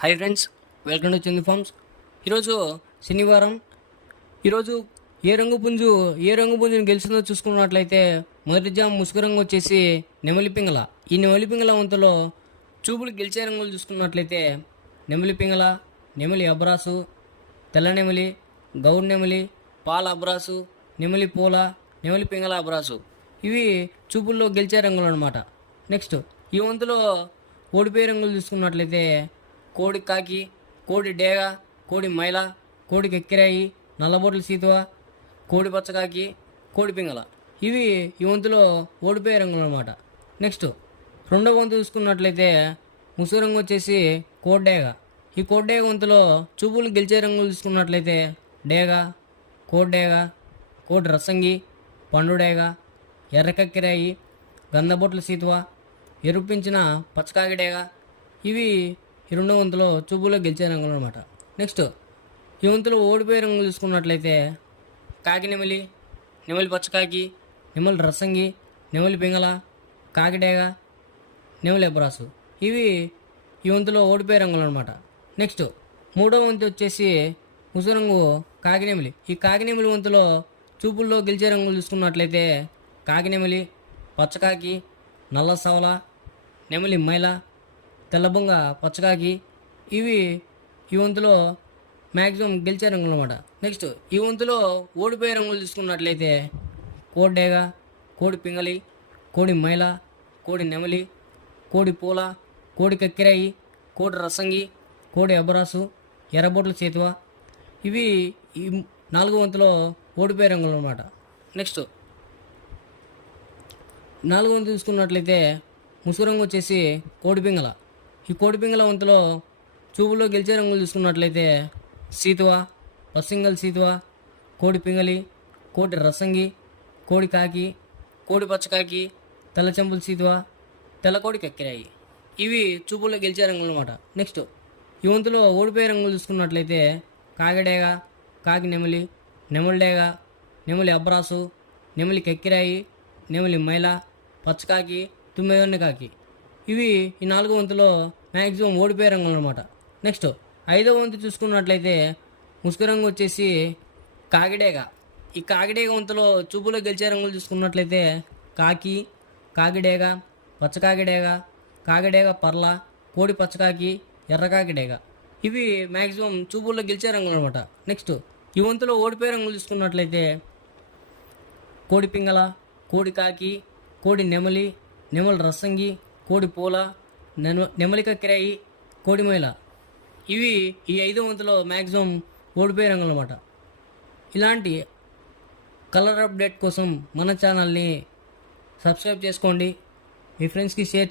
Hi friends welcome to Chandu farms ఈరోజు శనివారం. ఈరోజు ఏ రంగు పుంజు ఏ రంగు పుంజుని గెలిచిందో చూసుకున్నట్లయితే మొదటి జామ్ ముసుగు రంగు వచ్చేసి నెమలి పింగళ. ఈ నెమలి పింగళ వంతులో చూపులు గెలిచే రంగులు చూసుకున్నట్లయితే నెమలి పింగళ నెమలి అబ్రాసు తెల్ల నెమలి గౌడ్ నెమలి పాల అబ్రాసు నెమలి పూల నెమలి పింగళ అబ్రాసు. ఇవి చూపుల్లో గెలిచే రంగులు అనమాట నెక్స్ట్ ఈ వంతులో ఓడిపోయే రంగులు చూసుకున్నట్లయితే కోడి కాకి కోడి డేగ కోడి మైల కోడి కెక్కిరాయి నల్లబొట్ల సీతువ కోడి పచ్చకాకి కోడి పింగళ. ఇవి ఈ వంతులో ఓడిపోయే రంగులు అనమాట నెక్స్ట్ రెండవ వంతు చూసుకున్నట్లయితే ముసుగు రంగు వచ్చేసి కోడి డేగ. ఈ కోడ్డేగ వంతులో చూపులు గెలిచే రంగులు చూసుకున్నట్లయితే డేగ కోడి డేగ కోడి రసంగి పండు డేగ ఎర్రకక్కిరాయి గంధబొట్ల సీతువ ఎరుపించిన పచ్చకాకి డేగ. ఇవి ఈ రెండో వంతులో చూపులో గెలిచే రంగులు అనమాట నెక్స్ట్ ఈ వంతులో ఓడిపోయే రంగులు చూసుకున్నట్లయితే కాకి నెమలి నెమలి పచ్చకాకి నెమలి రసంగి నెమలి పింగళ కాకిడేగ నెమలి ఎబ్రాసు ఇవి ఈ వంతులో ఓడిపోయే రంగులు అనమాట నెక్స్ట్ మూడో వంతు వచ్చేసి ముసురంగు కాకినెమిలి ఈ కాకినెమిలి వంతులో చూపుల్లో గెలిచే రంగులు చూసుకున్నట్లయితే కాకినెమిలి పచ్చకాకి నల్ల సవల నెమలి మైల తెల్లబొంగ పచ్చకాకి ఇవి ఈ వంతులో మ్యాక్సిమం గెలిచే రంగులు అనమాట నెక్స్ట్ ఈ వంతులో ఓడిపోయే రంగులు తీసుకున్నట్లయితే కోడిడేగ కోడి పింగళి కోడి మైల కోడి నెమలి కోడి పూల కోడి కక్కిరాయి కోడి రసంగి కోడి అబరాసు ఎర్రబొట్ల చేతువ ఇవి ఈ నాలుగు వంతులో ఓడిపోయే రంగులు అనమాట నెక్స్ట్ నాలుగు వంతు చూసుకున్నట్లయితే ముసుగు రంగు వచ్చేసి కోడి పింగళ. ఈ కోడిపింగల వంతులో చూపులో గెలిచే రంగులు చూసుకున్నట్లయితే సీతువ పసింగల్ సీతువ కోడి పింగలి కోటి రసంగి కోడి కాకి కోడి పచ్చకాకి తెల్ల చెంపుల సీతువ తెల్లకోడి కక్కిరాయి. ఇవి చూపుల్లో గెలిచే రంగులు అనమాట నెక్స్ట్ ఈ వంతులో ఓడిపోయే రంగులు చూసుకున్నట్లయితే కాగడేగ కాకి నెమలి నెమలిడేగ నెమలి అబ్రాసు నెమలి కెక్కిరాయి నెమలి మైల పచ్చకాకి తుమ్మెదొన్ని కాకి. ఇవి ఈ నాలుగో వంతులో మ్యాక్సిమం ఓడిపోయే రంగులు అనమాట నెక్స్ట్ ఐదో వంతు చూసుకున్నట్లయితే ముసుగు రంగు వచ్చేసి కాకిడేగ. ఈ కాకిడేగ వంతులో చూపులో గెలిచే రంగులు చూసుకున్నట్లయితే కాకి కాకిడేగ పచ్చకాకిడేగ కాకిడేగ పర్ల కోడి పచ్చకాకి ఎర్రకాకిడేగ ఇవి మ్యాక్సిమం చూపుల్లో గెలిచే రంగులు అనమాట నెక్స్ట్ ఈ వంతులో ఓడిపోయే రంగులు చూసుకున్నట్లయితే కోడి పింగళ కోడి కాకి కోడి నెమలి నెమలి రసంగి కోడి పూల నెమ నెమలిక కిరాయి కోడి ఇవి ఈ ఐదో వంతులో మ్యాక్సిమం ఓడిపోయే రంగులు అనమాట ఇలాంటి కలర్ అప్డేట్ కోసం మన ఛానల్ని సబ్స్క్రైబ్ చేసుకోండి. మీ ఫ్రెండ్స్కి షేర్